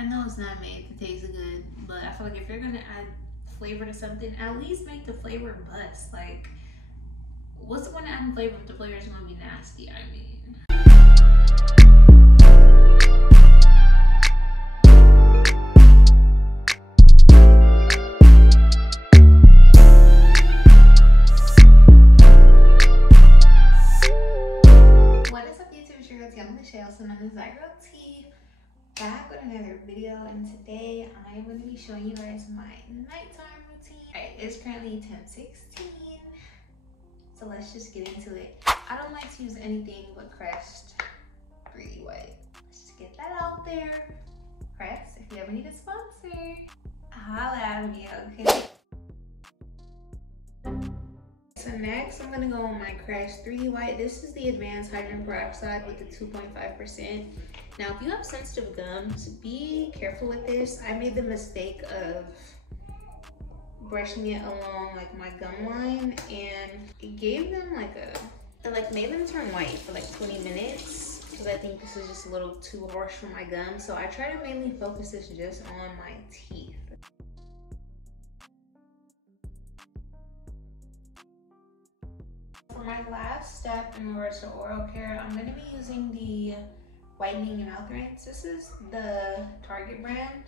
I know it's not made to taste good, but I feel like if you're gonna add flavor to something, at least make the flavor bust. Like, what's the point of adding flavor if the flavor is gonna be nasty? I mean. What is up, YouTube? It's your girl Tianna, also known as Xoxo. Back with another video, and today I'm going to be showing you guys my nighttime routine. Alright, it's currently 10:16, so let's just get into it. I don't like to use anything but Crest 3D White. Let's just get that out there. Crest, if you ever need a sponsor, holla at me, okay? So next, I'm gonna go on my Crest 3D White. This is the advanced hydrogen peroxide with the 2.5%. Now, if you have sensitive gums, be careful with this. I made the mistake of brushing it along like my gum line, and it gave them it made them turn white for like 20 minutes because I think this is just a little too harsh for my gums. So I try to mainly focus this just on my teeth. For my last step in regards to oral care, I'm going to be using the whitening and mouth rinse. This is the Target brand,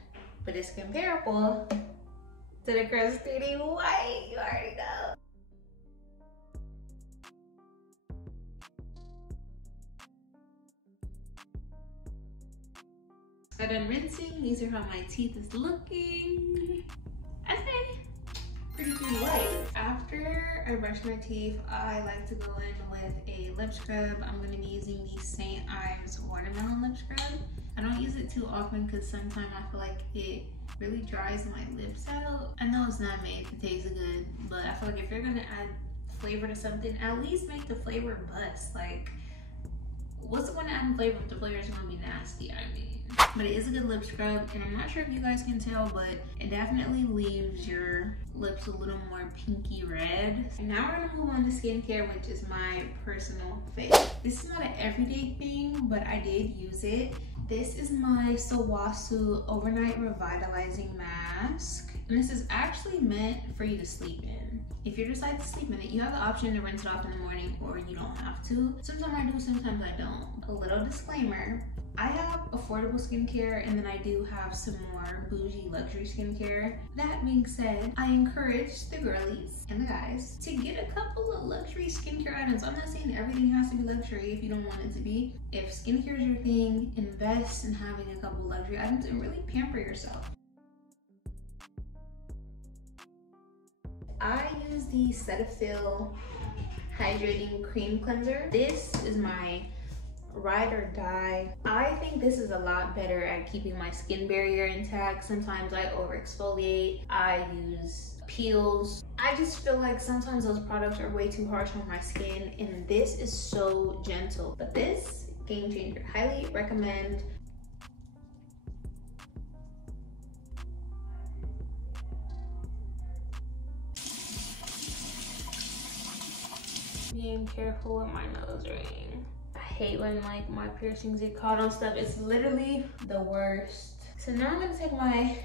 but it's comparable to the Crest 3D White. You already know. I'm done rinsing. These are how my teeth is looking. Okay. Pretty white. After I brush my teeth, I like to go in with a lip scrub. I'm going to be using the St. Ives watermelon lip scrub. I don't use it too often because sometimes I feel like it really dries my lips out. I know it's not made to taste good, but I feel like if you're going to add flavor to something, at least make the flavor bust. Like, what's the point of adding flavor if the flavor is going to be nasty? I mean. But it is a good lip scrub, and I'm not sure if you guys can tell, but it definitely leaves your lips a little more pinky red. And now we're gonna move on to skincare, which is my personal favorite. This is not an everyday thing, but I did use it. This is my Xoxo Overnight Revitalizing Mask. And this is actually meant for you to sleep in. If you decide to sleep in it, you have the option to rinse it off in the morning, or you don't have to. Sometimes I do, sometimes I don't. A little disclaimer. I have affordable skincare, and then I do have some more bougie luxury skincare. That being said, I encourage the girlies and the guys to get a couple of luxury skincare items. I'm not saying everything has to be luxury if you don't want it to be. If skincare is your thing, invest in having a couple luxury items and really pamper yourself. I use the Cetaphil Hydrating Cream Cleanser. This is my ride or die. I think this is a lot better at keeping my skin barrier intact. Sometimes I over exfoliate, I use peels. I just feel like sometimes those products are way too harsh on my skin, and this is so gentle. But this, game changer, highly recommend. Being careful with my nose ring. I hate when like my piercings get caught on stuff. It's literally the worst. So now I'm gonna take my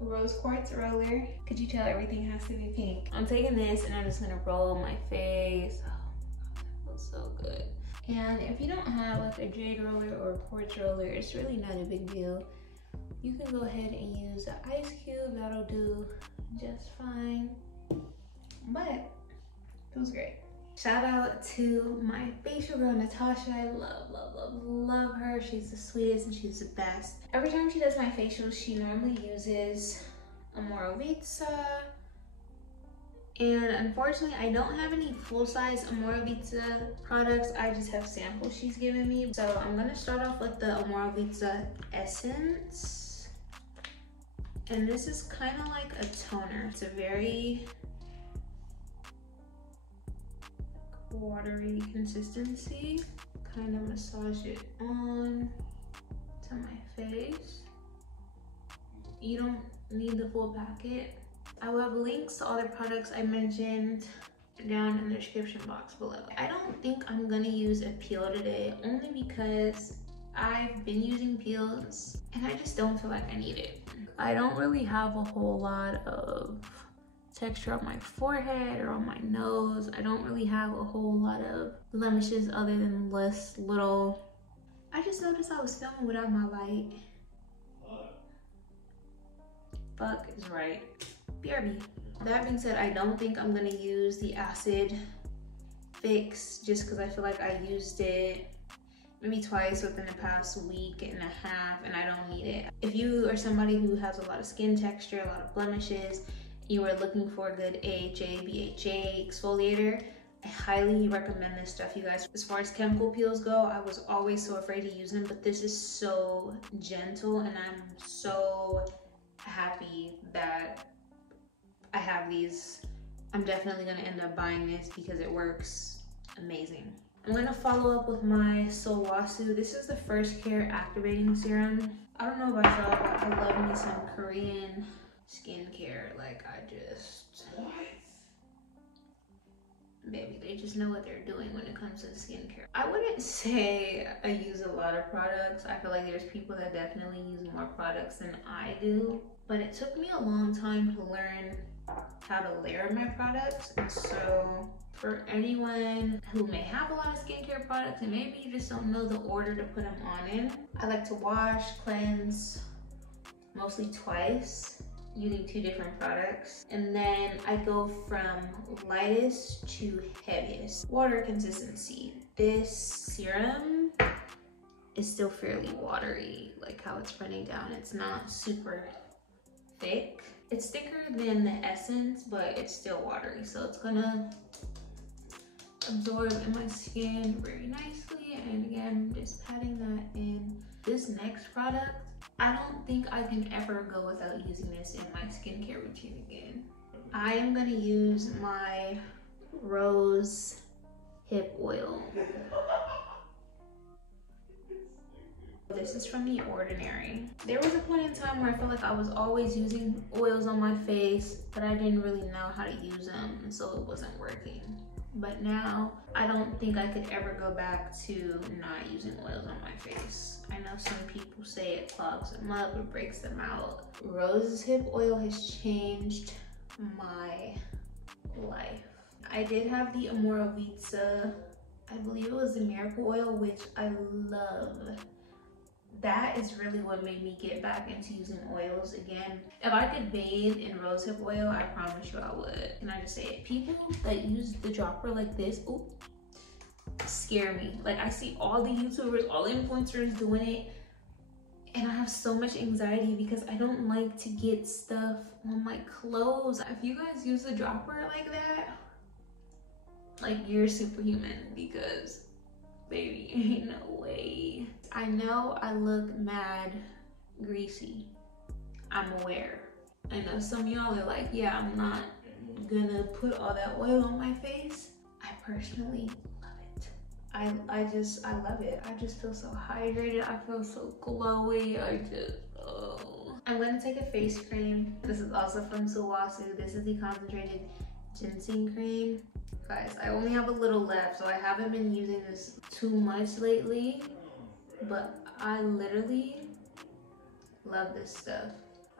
rose quartz roller. Could you tell everything has to be pink? I'm taking this and I'm just gonna roll my face. Oh my god, that feels so good. And if you don't have like a jade roller or a quartz roller, it's really not a big deal. You can go ahead and use an ice cube. That'll do just fine. But it feels great. Shout out to my facial girl, Natasha. I love her. She's the sweetest and she's the best. Every time she does my facial, she normally uses Amore Vita. And unfortunately, I don't have any full-size Amore Vita products. I just have samples she's given me. So I'm gonna start off with the Amore Vita Essence. And this is kind of like a toner. It's a very watery consistency. Kind of massage it on to my face. You don't need the full packet. I will have links to all the products I mentioned down in the description box below. I don't think I'm gonna use a peel today, only because I've been using peels and I just don't feel like I need it. I don't really have a whole lot of texture on my forehead or on my nose. I don't really have a whole lot of blemishes other than this little. I just noticed I was filming without my light. Fuck is right. BRB. That being said, I don't think I'm gonna use the acid fix just because I feel like I used it maybe twice within the past week and a half and I don't need it. If you are somebody who has a lot of skin texture, a lot of blemishes, you are looking for a good AHA, BHA exfoliator, I highly recommend this stuff, you guys. As far as chemical peels go, I was always so afraid to use them, but this is so gentle and I'm so happy that I have these. I'm definitely gonna end up buying this because it works amazing. I'm gonna follow up with my Xoxo. This is the First Care Activating Serum. I don't know about y'all, but I love me some Korean skincare. Like I just, baby, they just know what they're doing when it comes to skincare. I wouldn't say I use a lot of products. I feel like there's people that definitely use more products than I do, but it took me a long time to learn how to layer my products. And so for anyone who may have a lot of skincare products and maybe you just don't know the order to put them on in, I like to wash, cleanse, mostly twice, using 2 different products. And then I go from lightest to heaviest. Water consistency. This serum is still fairly watery, like how it's running down. It's not super thick. It's thicker than the essence, but it's still watery. So it's gonna absorb in my skin very nicely. And again, just patting that in. This next product, I don't think I can ever go without using this in my skincare routine again. I am gonna use my rose hip oil. This is from The Ordinary. There was a point in time where I felt like I was always using oils on my face, but I didn't really know how to use them, and so it wasn't working. But now, I don't think I could ever go back to not using oils on my face. I know some people say it clogs them up or breaks them out. Rose hip oil has changed my life. I did have the Amora Vita, I believe it was the Miracle Oil, which I love. That is really what made me get back into using oils again. If I could bathe in rosehip oil, I promise you I would. Can I just say it? People that use the dropper like this, ooh, scare me. Like I see all the YouTubers, all the influencers doing it, and I have so much anxiety because I don't like to get stuff on my clothes. If you guys use the dropper like that, like you're superhuman, because baby, ain't no way. I know I look mad greasy. I'm aware. I know some of y'all are like, yeah, I'm not gonna put all that oil on my face. I personally love it. I love it. I just feel so hydrated. I feel so glowy. I'm gonna take a face cream. This is also from Xoxo. This is the concentrated ginseng cream. Guys, I only have a little left, so I haven't been using this too much lately, but I literally love this stuff.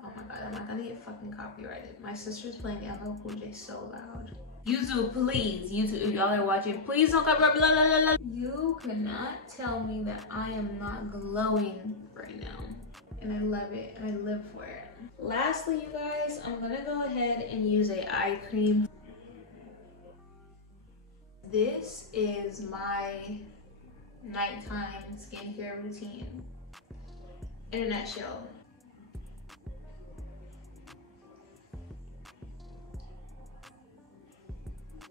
Oh my god, I'm not gonna get fucking copyrighted. My sister's playing LL Cool J so loud. YouTube, please, YouTube, if y'all are watching, please don't copyright me. La, la, la, la. You could not tell me that I am not glowing right now. And I love it, and I live for it. Lastly, you guys, I'm gonna go ahead and use a eye cream. This is my nighttime skincare routine in a nutshell.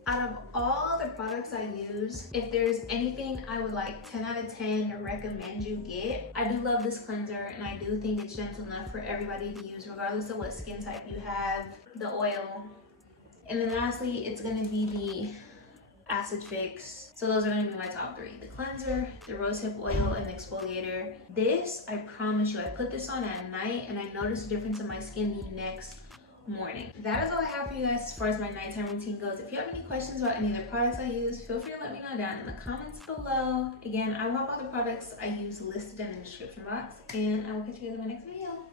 Out of all the products I use, if there's anything I would like 10 out of 10 recommend you get, I do love this cleanser, and I do think it's gentle enough for everybody to use regardless of what skin type you have. The oil, and then lastly, it's gonna be the acid fix. So those are gonna be my top 3. The cleanser, the rosehip oil, and the exfoliator. This, I promise you, I put this on at night and I noticed a difference in my skin the next morning. That is all I have for you guys as far as my nighttime routine goes. If you have any questions about any of the products I use, feel free to let me know down in the comments below. Again, I will have all the products I use listed in the description box, and I will catch you guys in my next video.